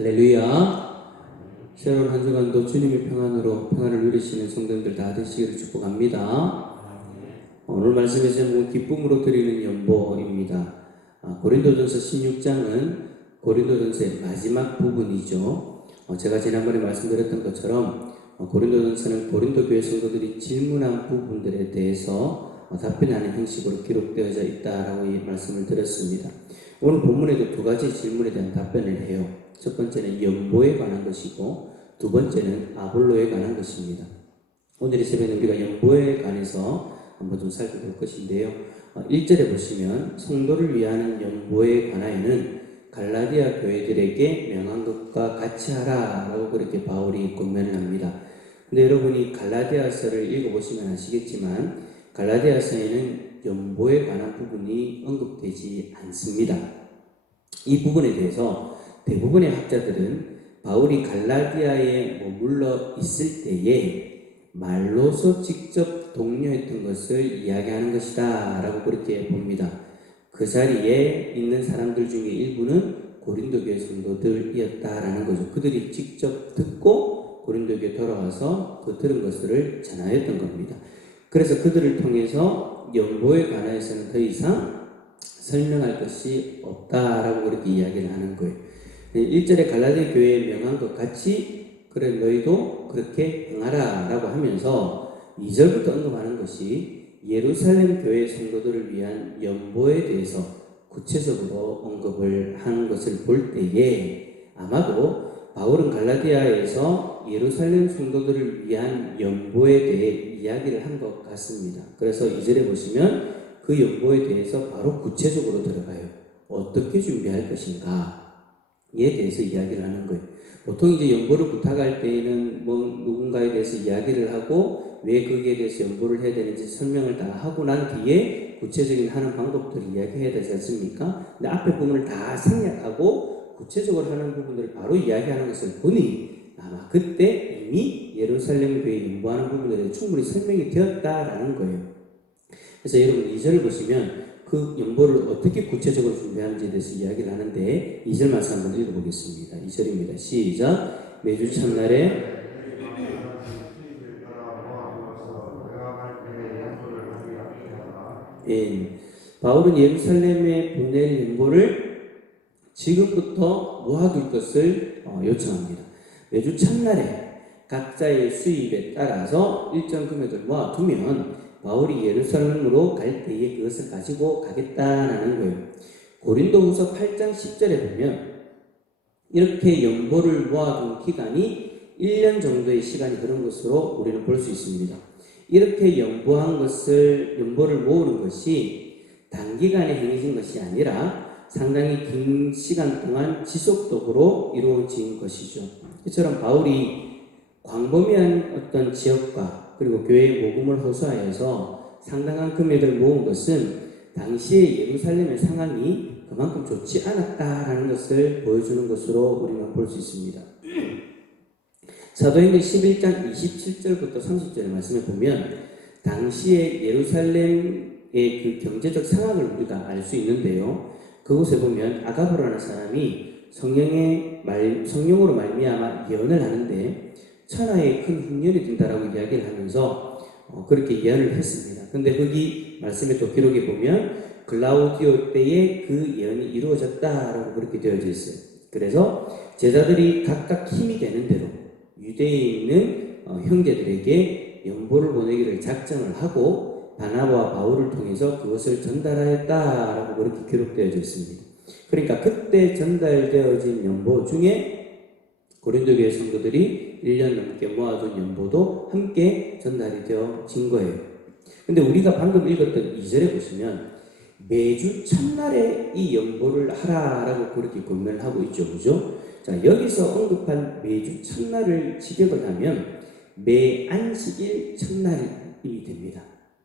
할렐루야. 새로운 한 주간도 주님의 평안으로 평안을 누리시는 성도님들 다 되시기를 축복합니다. 오늘 말씀의 제목은 기쁨으로 드리는 연보입니다. 아, 고린도전서 16장은 고린도전서의 마지막 부분이죠. 어, 제가 지난번에 말씀드렸던 것처럼 어, 고린도전서는 고린도 교회 성도들이 질문한 부분들에 대해서 어, 답변하는 형식으로 기록되어져 있다라고 이 말씀을 드렸습니다. 오늘 본문에도 두 가지 질문에 대한 답변을 해요. 첫 번째는 연보에 관한 것이고 두 번째는 아볼로에 관한 것입니다. 오늘 이 새벽에 우리가 연보에 관해서 한번 좀 살펴볼 것인데요. 1절에 보시면 성도를 위하는 연보에 관하여는 갈라디아 교회들에게 명한 것과 같이 하라라고 그렇게 바울이 권면을 합니다. 근데 여러분이 갈라디아서를 읽어보시면 아시겠지만 갈라디아서에는 연보에 관한 부분이 언급되지 않습니다. 이 부분에 대해서 대부분의 학자들은 바울이 갈라디아에 머물러 있을 때에 말로서 직접 독려했던 것을 이야기하는 것이다 라고 그렇게 봅니다. 그 자리에 있는 사람들 중에 일부는 고린도 교회 성도들이었다라는 거죠. 그들이 직접 듣고 고린도 교회 돌아와서 그 들은 것을 전하였던 겁니다. 그래서 그들을 통해서 연보에 관하여서는 더 이상 설명할 것이 없다라고 그렇게 이야기를 하는 거예요. 1절에 갈라디 교회에 명한 것 같이 그래 너희도 그렇게 행하라 라고 하면서 2절부터 언급하는 것이 예루살렘 교회 성도들을 위한 연보에 대해서 구체적으로 언급을 하는 것을 볼 때에 아마도 바울은 갈라디아에서 예루살렘 성도들을 위한 연보에 대해 이야기를 한 것 같습니다. 그래서 2절에 보시면 그 연보에 대해서 바로 구체적으로 들어가요. 어떻게 준비할 것인가? 에 대해서 이야기를 하는 거예요. 보통 이제 연보를 부탁할 때에는 뭐 누군가에 대해서 이야기를 하고 왜 거기에 대해서 연보를 해야 되는지 설명을 다 하고 난 뒤에 구체적인 하는 방법들을 이야기해야 되지 않습니까? 근데 앞에 부분을 다 생략하고 구체적으로 하는 부분들을 바로 이야기하는 것을 보니 아마 그때 이미 예루살렘 교회 연보하는 부분들에 충분히 설명이 되었다라는 거예요. 그래서 여러분 2절을 보시면 그 연보를 어떻게 구체적으로 준비하는지에 대해서 이야기를 하는데 2절 말씀 한번 읽어보겠습니다. 2절입니다. 시작. 매주 첫날에 예, 바울은 예루살렘에 보낼 연보를 지금부터 모아둘 것을 어, 요청합니다. 매주 첫날에 각자의 수입에 따라서 일정 금액을 모아두면 바울이 예루살렘으로 갈 때에 그것을 가지고 가겠다라는 거예요. 고린도후서 8장 10절에 보면 이렇게 연보를 모아둔 기간이 1년 정도의 시간이 흐른 것으로 우리는 볼 수 있습니다. 이렇게 연보한 것을 연보를 모으는 것이 단기간에 행해진 것이 아니라 상당히 긴 시간 동안 지속적으로 이루어진 것이죠. 이처럼 바울이 광범위한 어떤 지역과 그리고 교회의 모금을 호소하여서 상당한 금액을 모은 것은 당시의 예루살렘의 상황이 그만큼 좋지 않았다라는 것을 보여주는 것으로 우리는 볼수 있습니다. 사도행전 11장 27절부터 30절의 말씀을 보면 당시의 예루살렘의 그 경제적 상황을 우리가 알 수 있는데요. 그곳에 보면 아가보라는 사람이 성령의 말 성령으로 말미암아 예언을 하는데 천하에 큰 흉년이 든다라고 이야기를 하면서 어, 그렇게 예언을 했습니다. 근데 거기 말씀에 또 기록에 보면 글라우디오 때에 그 예언이 이루어졌다라고 그렇게 되어져 있어요. 그래서 제자들이 각각 힘이 되는 대로 유대에 있는 어, 형제들에게 연보를 보내기를 작정을 하고 바나바와 바울을 통해서 그것을 전달하였다라고 그렇게 기록되어져 있습니다. 그러니까 그때 전달되어진 연보 중에 고린도 교회 성도들이 1년 넘게 모아둔 연보도 함께 전달이 되어진 거예요. 근데 우리가 방금 읽었던 2절에 보시면 매주 첫날에 이 연보를 하라라고 그렇게 권면을 하고 있죠. 그죠? 자, 여기서 언급한 매주 첫날을 직역을 하면 매 안식일 첫날이 됩니다.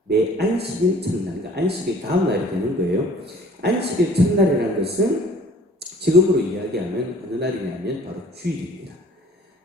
매 안식일 첫날, 그러니까 안식일 다음 날이 되는 거예요. 안식일 첫날이라는 것은 지금으로 이야기하면 어느 날이냐면 바로 주일입니다.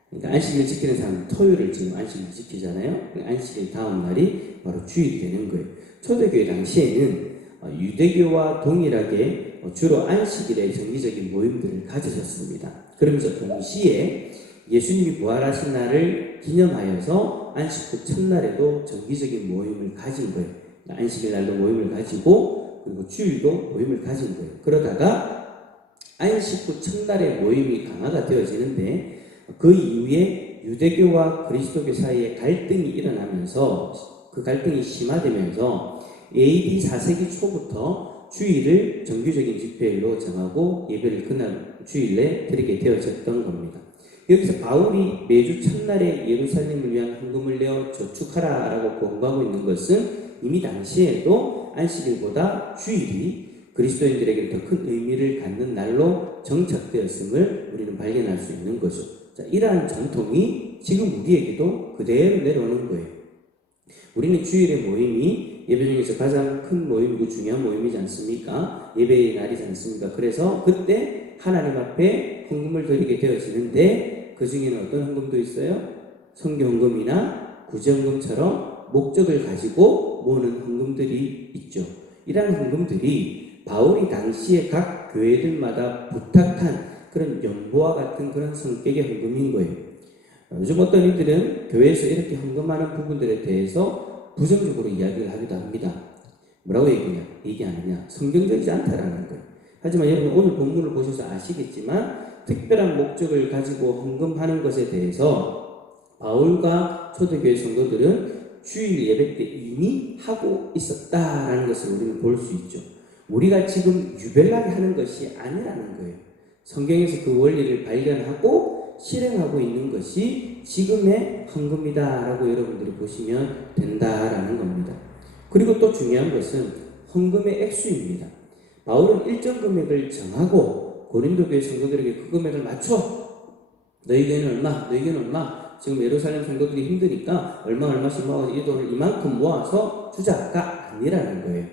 그러니까 안식일 지키는 사람은 토요일을 지금 안식일 지키잖아요. 안식일 다음 날이 바로 주일이 되는 거예요. 초대교회 당시에는 어, 유대교와 동일하게 어, 주로 안식일에 정기적인 모임들을 가지셨습니다. 그러면서 동시에 예수님이 부활하신 날을 기념하여서 안식 후 첫날에도 정기적인 모임을 가진 거예요. 안식일 날도 모임을 가지고 그리고 주일도 모임을 가진 거예요. 그러다가 안식 후 첫날에 모임이 강화가 되어지는데 그 이후에 유대교와 그리스도교 사이에 갈등이 일어나면서 그 갈등이 심화되면서 AD 4세기 초부터 주일을 정규적인 집회로 정하고 예배를 그날 주일에 드리게 되어졌던 겁니다. 여기서 바울이 매주 첫날에 예루살렘을 위한 헌금을 내어 저축하라라고 권고하고 있는 것은 이미 당시에도 안식일보다 주일이 그리스도인들에게 더 큰 의미를 갖는 날로 정착되었음을 우리는 발견할 수 있는 거죠. 자, 이러한 전통이 지금 우리에게도 그대로 내려오는 거예요. 우리는 주일의 모임이 예배 중에서 가장 큰 모임이고 중요한 모임이지 않습니까? 예배의 날이지 않습니까? 그래서 그때 하나님 앞에 헌금을 드리게 되어지는데 그 중에는 어떤 헌금도 있어요? 성경헌금이나 구제헌금처럼 목적을 가지고 모으는 헌금들이 있죠. 이러한 헌금들이 바울이 당시에 각 교회들마다 부탁한 그런 연보와 같은 그런 성격의 헌금인 거예요. 어, 요즘 어떤 이들은 교회에서 이렇게 헌금하는 부분들에 대해서 부정적으로 이야기를 하기도 합니다. 뭐라고 얘기냐? 얘기하느냐? 성경적이지 않다라는 거예요. 하지만 여러분 오늘 본문을 보셔서 아시겠지만 특별한 목적을 가지고 헌금하는 것에 대해서 바울과 초대교회 성도들은 주일 예배 때 이미 하고 있었다라는 것을 우리는 볼 수 있죠. 우리가 지금 유별나게 하는 것이 아니라는 거예요. 성경에서 그 원리를 발견하고 실행하고 있는 것이 지금의 헌금이다라고 여러분들이 보시면 된다라는 겁니다. 그리고 또 중요한 것은 헌금의 액수입니다. 바울은 일정 금액을 정하고 고린도 교회 성도들에게 그 금액을 맞춰 너희에게는 얼마, 너희에게는 얼마. 지금 예루살렘 성도들이 힘드니까 얼마 얼마씩 모아서 이 돈을 이만큼 모아서 주자가 아니라는 거예요.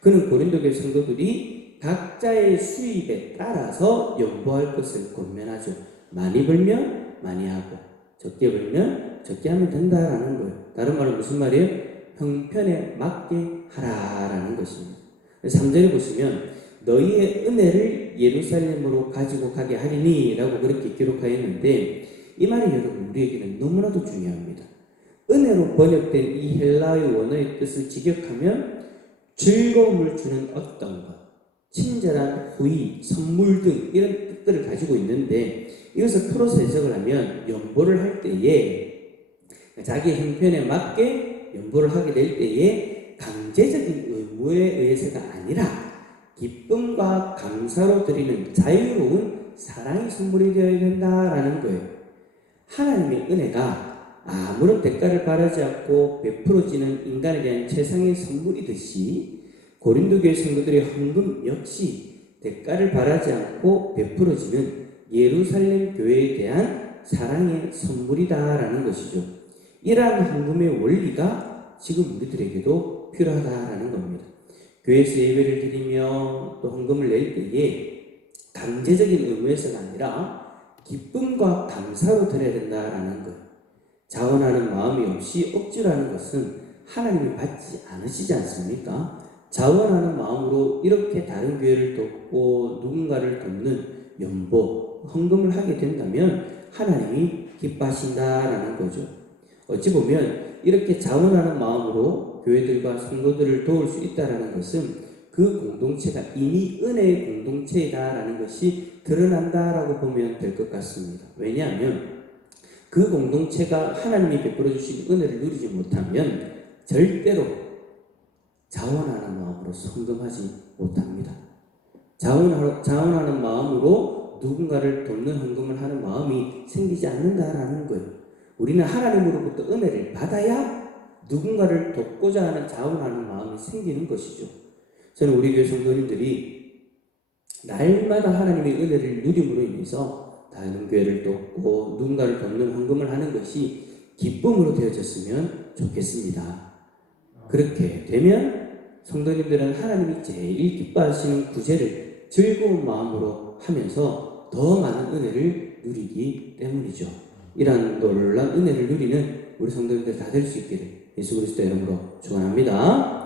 그는 고린도 교회 성도들이 각자의 수입에 따라서 연보할 것을 권면하죠. 많이 벌면 많이 하고 적게 벌면 적게 하면 된다라는 거예요. 다른 말로 무슨 말이에요? 형편에 맞게 하라라는 것입니다. 3절에 보시면 너희의 은혜를 예루살렘으로 가지고 가게 하리니 라고 그렇게 기록하였는데 이 말이 여러분 우리에게는 너무나도 중요합니다. 은혜로 번역된 이 헬라의 원어의 뜻을 직역하면 즐거움을 주는 어떤 것, 친절한 후의, 선물 등 이런 뜻들을 가지고 있는데 이것을 풀어서 해석을 하면 연보를 할 때에 자기 형편에 맞게 연보를 하게 될 때에 강제적인 의무에 의해서가 아니라 기쁨과 감사로 드리는 자유로운 사랑의 선물이 되어야 된다라는 거예요. 하나님의 은혜가 아무런 대가를 바라지 않고 베풀어지는 인간에 대한 최상의 선물이듯이 고린도 교회 성도들의 헌금 역시 대가를 바라지 않고 베풀어지는 예루살렘 교회에 대한 사랑의 선물이다라는 것이죠. 이러한 헌금의 원리가 지금 우리들에게도 필요하다라는 겁니다. 교회에서 예배를 드리며 또 헌금을 낼 때에 강제적인 의무에서가 아니라 기쁨과 감사로 드려야 된다라는 것. 자원하는 마음이 없이 억지로 하는 것은 하나님이 받지 않으시지 않습니까? 자원하는 마음으로 이렇게 다른 교회를 돕고 누군가를 돕는 연보, 헌금을 하게 된다면 하나님이 기뻐하신다라는 거죠. 어찌 보면 이렇게 자원하는 마음으로 교회들과 성도들을 도울 수 있다라는 것은 그 공동체가 이미 은혜의 공동체이다라는 것이 드러난다라고 보면 될 것 같습니다. 왜냐하면 그 공동체가 하나님이 베풀어 주신 은혜를 누리지 못하면 절대로 자원하는 마음으로 성금하지 못합니다. 자원하, 자원하는 마음으로 누군가를 돕는 헌금을 하는 마음이 생기지 않는다라는 거예요. 우리는 하나님으로부터 은혜를 받아야 누군가를 돕고자 하는 자원하는 마음이 생기는 것이죠. 저는 우리 교회 성도님들이 날마다 하나님의 은혜를 누림으로 인해서 다른 교회를 돕고 누군가를 돕는 헌금을 하는 것이 기쁨으로 되어졌으면 좋겠습니다. 그렇게 되면 성도님들은 하나님이 제일 기뻐하시는 구제를 즐거운 마음으로 하면서 더 많은 은혜를 누리기 때문이죠. 이러한 놀란 은혜를 누리는 우리 성도님들 다 될 수 있기를 예수 그리스도 이름으로 축원합니다.